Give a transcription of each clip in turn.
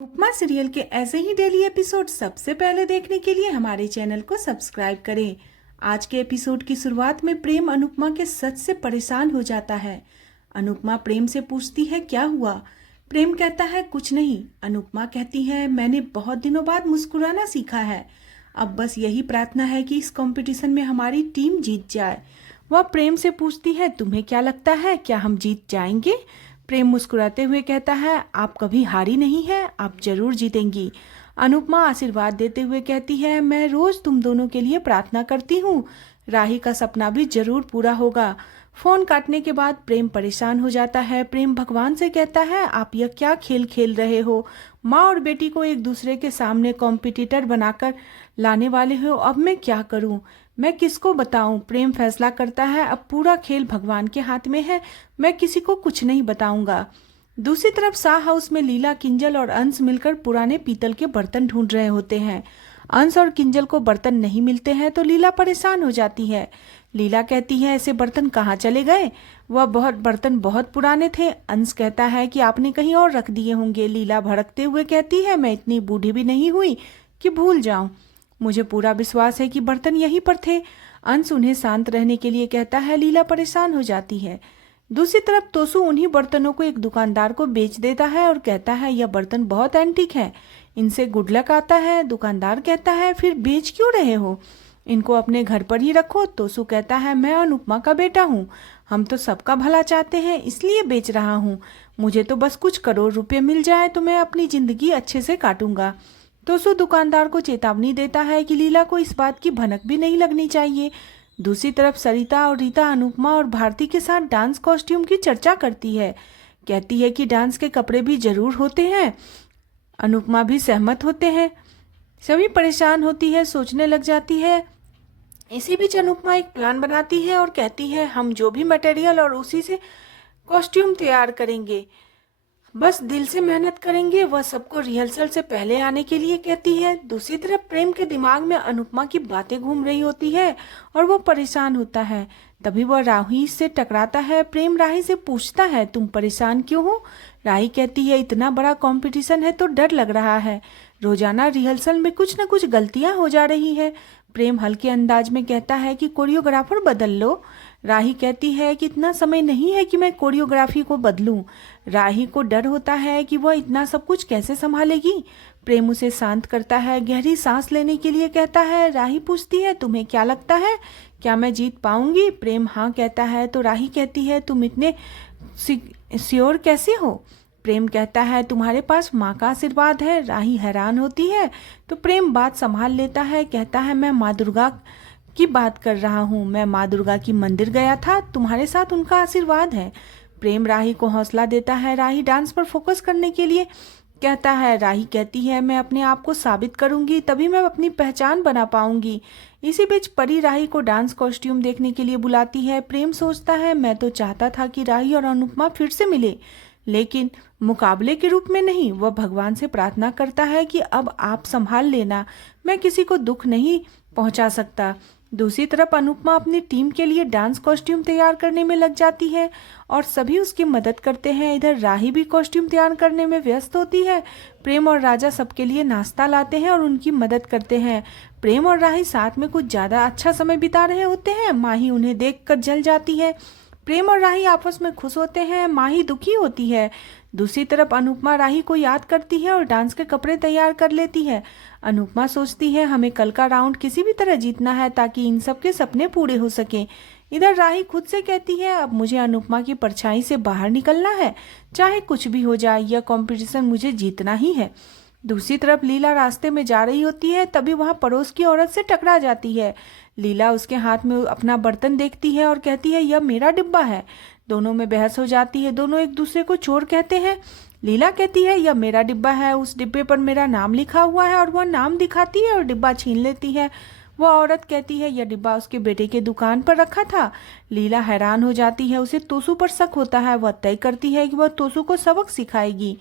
उपमा serial के ऐसे ही daily episode सबसे पहले देखने के लिए हमारे चैनल को सब्सक्राइब करें। आज के एपिसोड की शुरुआत में प्रेम अनुपमा के सच से परेशान हो जाता है। अनुपमा प्रेम से पूछती है क्या हुआ। प्रेम कहता है कुछ नहीं। अनुपमा कहती है मैंने बहुत दिनों बाद मुस्कुराना सीखा है। अब बस यही प्रार्थना है कि इस कंपटीशन में हमारी टीम जीत जाए। वह प्रेम से पूछती है तुम्हें क्या लगता है क्या हम जीत जाएंगे। प्रेम मुस्कुराते हुए कहता है आप कभी हारी नहीं है, आप जरूर जीतेंगी। अनुपमा आशीर्वाद देते हुए कहती है मैं रोज तुम दोनों के लिए प्रार्थना करती हूँ। राही का सपना भी जरूर पूरा होगा। फोन काटने के बाद प्रेम परेशान हो जाता है। प्रेम भगवान से कहता है आप यह क्या खेल खेल रहे हो। माँ और बेटी को एक दूसरे के सामने कॉम्पिटिटर बनाकर लाने वाले हो। अब मैं क्या करूं, मैं किसको बताऊं। प्रेम फैसला करता है अब पूरा खेल भगवान के हाथ में है, मैं किसी को कुछ नहीं बताऊंगा। दूसरी तरफ शाह हाउस में लीला, किंजल और अंश मिलकर पुराने पीतल के बर्तन ढूंढ रहे होते हैं। अंश और किंजल को बर्तन नहीं मिलते हैं तो लीला परेशान हो जाती है। लीला कहती है ऐसे बर्तन कहाँ चले गए, वह बर्तन बहुत पुराने थे। अंश कहता है कि आपने कहीं और रख दिए होंगे। लीला भड़कते हुए कहती है मैं इतनी बूढ़ी भी नहीं हुई कि भूल जाऊं, मुझे पूरा विश्वास है कि बर्तन यहीं पर थे। अंश उन्हें शांत रहने के लिए कहता है। लीला परेशान हो जाती है। दूसरी तरफ तोसू उन्हीं बर्तनों को एक दुकानदार को बेच देता है और कहता है यह बर्तन बहुत एंटीक है, इनसे गुड लक आता है। दुकानदार कहता है फिर बेच क्यों रहे हो, इनको अपने घर पर ही रखो। तोसू कहता है मैं अनुपमा का बेटा हूँ, हम तो सबका भला चाहते हैं इसलिए बेच रहा हूँ। मुझे तो बस कुछ करोड़ रुपए मिल जाए तो मैं अपनी जिंदगी अच्छे से काटूंगा। तोसू दुकानदार को चेतावनी देता है कि लीला को इस बात की भनक भी नहीं लगनी चाहिए। दूसरी तरफ सरिता और रीता अनुपमा और भारती के साथ डांस कॉस्ट्यूम की चर्चा करती है। कहती है कि डांस के कपड़े भी जरूर होते हैं। अनुपमा भी सहमत होते हैं। सभी परेशान होती है, सोचने लग जाती है। इसी बीच अनुपमा एक प्लान बनाती है और कहती है हम जो भी मटेरियल और उसी से कॉस्ट्यूम तैयार करेंगे, बस दिल से मेहनत करेंगे। वह सबको रिहर्सल से पहले आने के लिए कहती है। दूसरी तरफ प्रेम के दिमाग में अनुपमा की बातें घूम रही होती है और वो परेशान होता है। तभी वह राही से टकराता है। प्रेम राही से पूछता है तुम परेशान क्यों हो। राही कहती है इतना बड़ा कंपटीशन है तो डर लग रहा है, रोजाना रिहर्सल में कुछ न कुछ गलतियां हो जा रही है। प्रेम हल्के अंदाज में कहता है कि कोरियोग्राफर बदल लो। राही कहती है कि इतना समय नहीं है कि मैं कोरियोग्राफी को बदलूं। राही को डर होता है कि वह इतना सब कुछ कैसे संभालेगी। प्रेम उसे शांत करता है, गहरी सांस लेने के लिए कहता है। राही पूछती है तुम्हें क्या लगता है क्या मैं जीत पाऊंगी। प्रेम हाँ कहता है तो राही कहती है तुम इतने श्योर कैसे हो। प्रेम कहता है तुम्हारे पास माँ का आशीर्वाद है। राही हैरान होती है तो प्रेम बात संभाल लेता है, कहता है मैं माँ दुर्गा की बात कर रहा हूँ, मैं माँ दुर्गा की मंदिर गया था, तुम्हारे साथ उनका आशीर्वाद है। प्रेम राही को हौसला देता है। राही डांस पर फोकस करने के लिए कहता है। राही कहती है मैं अपने आप को साबित करूंगी तभी मैं अपनी पहचान बना पाऊंगी। इसी बीच परी राही को डांस कॉस्ट्यूम देखने के लिए बुलाती है। प्रेम सोचता है मैं तो चाहता था कि राही और अनुपमा फिर से मिले, लेकिन मुकाबले के रूप में नहीं। वह भगवान से प्रार्थना करता है कि अब आप संभाल लेना, मैं किसी को दुख नहीं पहुंचा सकता। दूसरी तरफ अनुपमा अपनी टीम के लिए डांस कॉस्ट्यूम तैयार करने में लग जाती है और सभी उसकी मदद करते हैं। इधर राही भी कॉस्ट्यूम तैयार करने में व्यस्त होती है। प्रेम और राजा सबके लिए नाश्ता लाते हैं और उनकी मदद करते हैं। प्रेम और राही साथ में कुछ ज्यादा अच्छा समय बिता रहे होते हैं। माही उन्हें देखकर जल जाती है। प्रेम और राही आपस में खुश होते हैं, माही दुखी होती है। दूसरी तरफ अनुपमा राही को याद करती है और डांस के कपड़े तैयार कर लेती है। अनुपमा सोचती है हमें कल का राउंड किसी भी तरह जीतना है ताकि इन सब के सपने पूरे हो सके। इधर राही खुद से कहती है अब मुझे अनुपमा की परछाई से बाहर निकलना है, चाहे कुछ भी हो जाए, यह कंपटीशन मुझे जीतना ही है। दूसरी तरफ लीला रास्ते में जा रही होती है, तभी वहां पड़ोस की औरत से टकरा जाती है। लीला उसके हाथ में अपना बर्तन देखती है और कहती है यह मेरा डिब्बा है। दोनों में बहस हो जाती है, दोनों एक दूसरे को चोर कहते हैं। लीला कहती है यह मेरा डिब्बा है, उस डिब्बे पर मेरा नाम लिखा हुआ है, और वह नाम दिखाती है और डिब्बा छीन लेती है। वह औरत कहती है यह डिब्बा उसके बेटे के दुकान पर रखा था। लीला हैरान हो जाती है, उसे तोसू पर शक होता है। वह तय करती है कि वह तोसू को सबक सिखाएगी।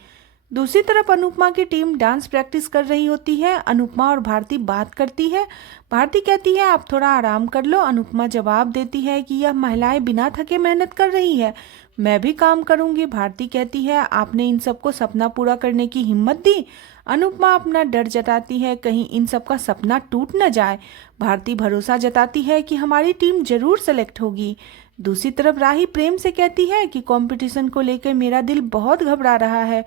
दूसरी तरफ अनुपमा की टीम डांस प्रैक्टिस कर रही होती है। अनुपमा और भारती बात करती है। भारती कहती है आप थोड़ा आराम कर लो। अनुपमा जवाब देती है कि यह महिलाएं बिना थके मेहनत कर रही है, मैं भी काम करूंगी। भारती कहती है आपने इन सबको सपना पूरा करने की हिम्मत दी। अनुपमा अपना डर जताती है कहीं इन सब का सपना टूट न जाए। भारती भरोसा जताती है कि हमारी टीम जरूर सेलेक्ट होगी। दूसरी तरफ राही प्रेम से कहती है कि कंपटीशन को लेकर मेरा दिल बहुत घबरा रहा है।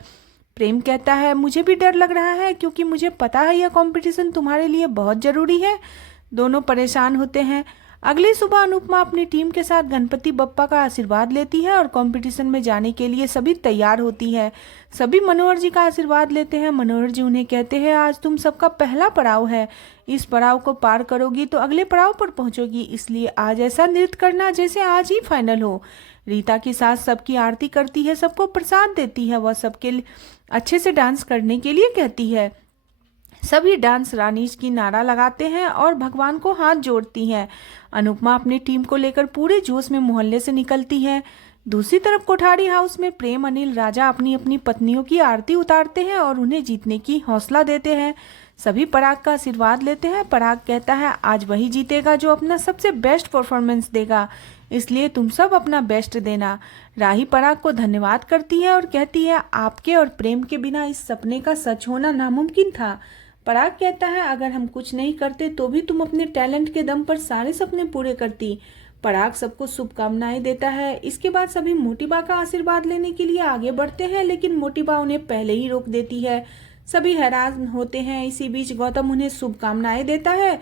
प्रेम कहता है मुझे भी डर लग रहा है क्योंकि मुझे पता है यह कंपटीशन तुम्हारे लिए बहुत जरूरी है। दोनों परेशान होते हैं। अगली सुबह अनुपमा अपनी टीम के साथ गणपति बप्पा का आशीर्वाद लेती है और कंपटीशन में जाने के लिए सभी तैयार होती है। सभी मनोहर जी का आशीर्वाद लेते हैं। मनोहर जी उन्हें कहते हैं आज तुम सबका पहला पड़ाव है, इस पड़ाव को पार करोगी तो अगले पड़ाव पर पहुंचोगी, इसलिए आज ऐसा नृत्य करना जैसे आज ही फाइनल हो। रीता की सास सबकी आरती करती है, सबको प्रसाद देती है, वह सबके अच्छे से डांस करने के लिए कहती है। सभी डांस रानीज की नारा लगाते हैं और भगवान को हाथ जोड़ती हैं। अनुपमा अपनी टीम को लेकर पूरे जोश में मोहल्ले से निकलती है। दूसरी तरफ कोठारी हाउस में प्रेम, अनिल, राजा अपनी अपनी पत्नियों की आरती उतारते हैं और उन्हें जीतने की हौसला देते हैं। सभी पराग का आशीर्वाद लेते हैं। पराग कहता है आज वही जीतेगा जो अपना सबसे बेस्ट परफॉर्मेंस देगा, इसलिए तुम सब अपना बेस्ट देना। राही पराग को धन्यवाद करती है और कहती है आपके और प्रेम के बिना इस सपने का सच होना नामुमकिन था। पराग कहता है अगर हम कुछ नहीं करते तो भी तुम अपने टैलेंट के दम पर सारे सपने पूरे करती। पराग सबको शुभकामनाएं देता है। इसके बाद सभी मोटीबा का आशीर्वाद लेने के लिए आगे बढ़ते हैं, लेकिन मोटीबा उन्हें पहले ही रोक देती है। सभी हैरान होते हैं। इसी बीच गौतम उन्हें शुभकामनाएं देता है,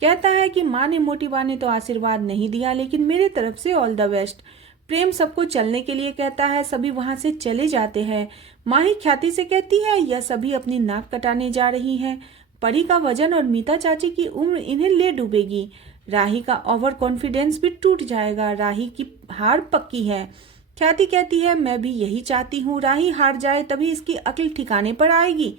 कहता है कि माँ ने, मोटीबा ने तो आशीर्वाद नहीं दिया, लेकिन मेरे तरफ से ऑल द बेस्ट। प्रेम सबको चलने के लिए कहता है। सभी वहां से चले जाते हैं। माही ख्याति से कहती है यह सभी अपनी नाक कटाने जा रही हैं। परी का वजन और मीता चाची की उम्र इन्हें ले डूबेगी। राही का ओवर कॉन्फिडेंस भी टूट जाएगा। राही की हार पक्की है। ख्याति कहती है मैं भी यही चाहती हूँ, राही हार जाए तभी इसकी अक्ल ठिकाने पर आएगी।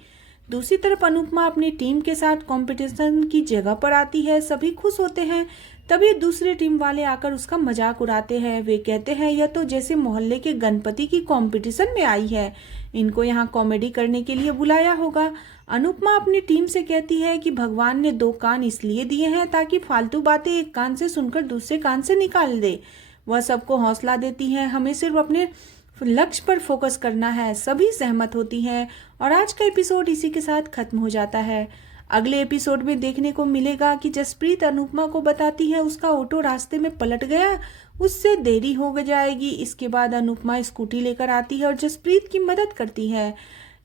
दूसरी तरफ अनुपमा अपनी टीम के साथ कंपटीशन की जगह पर आती है। सभी खुश होते हैं। तभी दूसरी टीम वाले आकर उसका मजाक उड़ाते हैं। वे कहते हैं यह तो जैसे मोहल्ले के गणपति की कंपटीशन में आई है, इनको यहाँ कॉमेडी करने के लिए बुलाया होगा। अनुपमा अपनी टीम से कहती है कि भगवान ने दो कान इसलिए दिए हैं ताकि फालतू बातें एक कान से सुनकर दूसरे कान से निकाल दे। वह सबको हौसला देती है, हमें सिर्फ अपने लक्ष्य पर फोकस करना है। सभी सहमत होती हैं और आज का एपिसोड इसी के साथ खत्म हो जाता है। अगले एपिसोड में देखने को मिलेगा कि जसप्रीत अनुपमा को बताती है उसका ऑटो रास्ते में पलट गया, उससे देरी हो जाएगी। इसके बाद अनुपमा स्कूटी लेकर आती है और जसप्रीत की मदद करती है।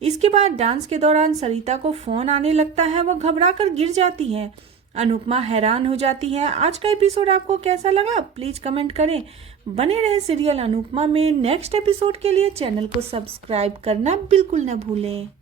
इसके बाद डांस के दौरान सरिता को फोन आने लगता है, वह घबरा कर गिर जाती है। अनुपमा हैरान हो जाती है। आज का एपिसोड आपको कैसा लगा प्लीज कमेंट करें। बने रहे सीरियल अनुपमा में नेक्स्ट एपिसोड के लिए चैनल को सब्सक्राइब करना बिल्कुल न भूलें।